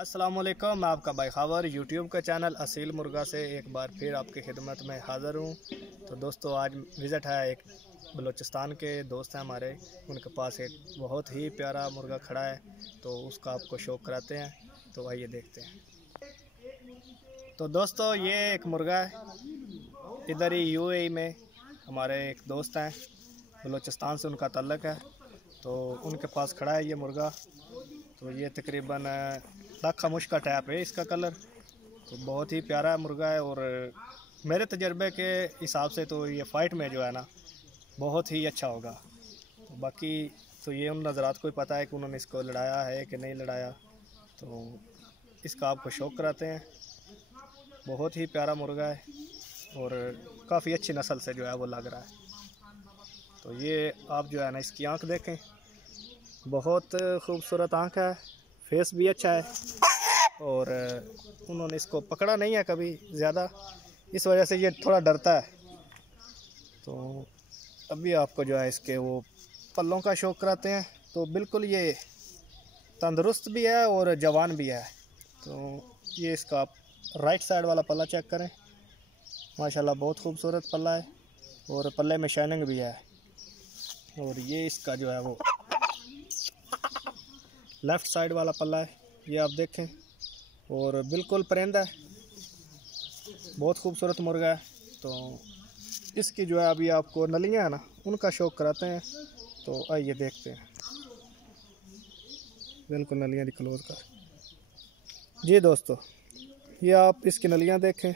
अस्सलामुअलैकुम, मैं आपका भाई खावर यूट्यूब का चैनल असील मुर्गा से एक बार फिर आपकी खिदमत में हाज़िर हूँ। तो दोस्तों, आज विज़िट है एक बलूचिस्तान के दोस्त हैं हमारे, उनके पास एक बहुत ही प्यारा मुर्गा खड़ा है, तो उसका आपको शौक़ कराते हैं। तो आइए देखते हैं। तो दोस्तों, ये एक मुर्गा है, इधर ही यूएई में हमारे एक दोस्त हैं, बलूचिस्तान से उनका ताल्लुक़ है, तो उनके पास खड़ा है ये मुर्गा। तो ये तकरीबन लाखा मुश्का टाइप है इसका कलर, तो बहुत ही प्यारा मुर्गा है। और मेरे तजर्बे के हिसाब से तो ये फ़ाइट में जो है ना बहुत ही अच्छा होगा। तो बाकी तो ये उन नज़रात को ही पता है कि उन्होंने इसको लड़ाया है कि नहीं लड़ाया, तो इसका आपको शौक़ कराते हैं। बहुत ही प्यारा मुर्गा है और काफ़ी अच्छी नस्ल से जो है वो लग रहा है। तो ये आप जो है ना इसकी आँख देखें, बहुत खूबसूरत आँख है, फेस भी अच्छा है। और उन्होंने इसको पकड़ा नहीं है कभी ज़्यादा, इस वजह से ये थोड़ा डरता है। तो अभी आपको जो है इसके वो पल्लों का शौक़ कराते हैं। तो बिल्कुल ये तंदुरुस्त भी है और जवान भी है। तो ये इसका आप राइट साइड वाला पल्ला चेक करें, माशाल्लाह बहुत खूबसूरत पल्ला है और पल्ले में शाइनिंग भी है। और ये इसका जो है वो लेफ़्ट साइड वाला पल्ला है, ये आप देखें, और बिल्कुल परिंदा है, बहुत खूबसूरत मुर्गा है। तो इसकी जो है अभी आपको नलियाँ है ना उनका शौक़ कराते हैं। तो आइए देखते हैं। बिल्कुल नलियाँ क्लोज कर जी दोस्तों, ये आप इसकी नलियाँ देखें,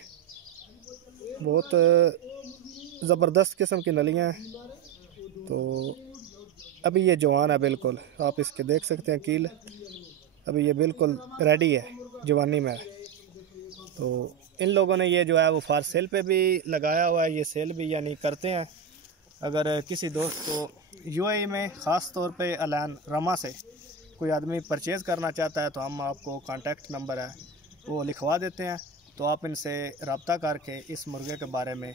बहुत ज़बरदस्त किस्म की नलियाँ हैं। तो अभी ये जवान है, बिल्कुल आप इसके देख सकते हैं कील, अभी ये बिल्कुल रेडी है, जवानी में है। तो इन लोगों ने ये जो है वो फार सेल पे भी लगाया हुआ है, ये सेल भी यानी करते हैं। अगर किसी दोस्त को यूएई में ख़ास तौर पे अलान रमा से कोई आदमी परचेज़ करना चाहता है, तो हम आपको कांटेक्ट नंबर है वो लिखवा देते हैं। तो आप इनसे रब्ता करके इस मुर्गे के बारे में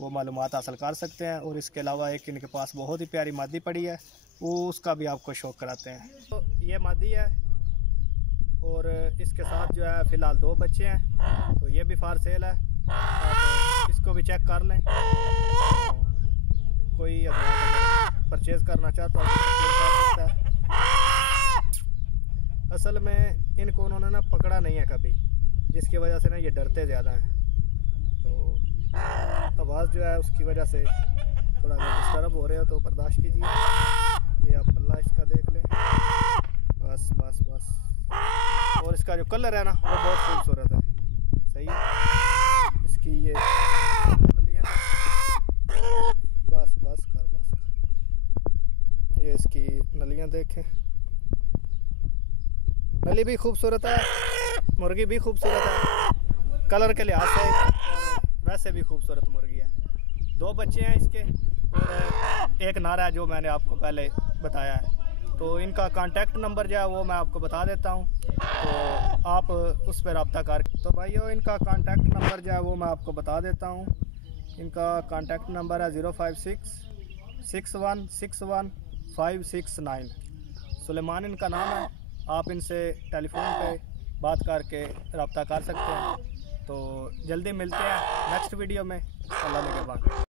वो मालूमात हासिल कर सकते हैं। और इसके अलावा एक इनके पास बहुत ही प्यारी मादी पड़ी है, वो उसका भी आपको शौक़ कराते हैं। तो ये मादी है और इसके साथ जो है फ़िलहाल 2 बच्चे हैं, तो ये भी फार सेल है, आप इसको भी चेक कर लें। तो कोई अगर परचेज़ करना चाहता है तो परचेज़ कर सकता है। असल में इनको उन्होंने ना पकड़ा नहीं है कभी, जिसकी वजह से ना ये डरते ज़्यादा हैं। तो आवाज़ जो है उसकी वजह से थोड़ा डिस्टर्ब हो रहे हो, तो बर्दाश्त कीजिए। ये आप पल्ला इसका देख लें, बस बस बस। और इसका जो कलर है ना वो बहुत खूबसूरत है, सही है। इसकी ये नलियाँ, बस बस कर बस कर। ये इसकी नलियाँ देखें, नली भी खूबसूरत है, मुर्गी भी खूबसूरत है, कलर के लिहाज से और वैसे भी खूबसूरत मुर्गी है। 2 बच्चे हैं इसके और एक नारा है जो मैंने आपको पहले बताया है। तो इनका कांटेक्ट नंबर जो है वो मैं आपको बता देता हूँ, तो आप उस पर रब्ता कर। तो भाइयों, इनका कांटेक्ट नंबर जो है वो मैं आपको बता देता हूँ। इनका कांटेक्ट नंबर है 056 61 61 569। सुलेमान इनका नाम है। आप इनसे टेलीफोन पे बात करके रब्ता कर सकते हैं। तो जल्दी मिलते हैं नेक्स्ट वीडियो में। अल्लाह के बाद।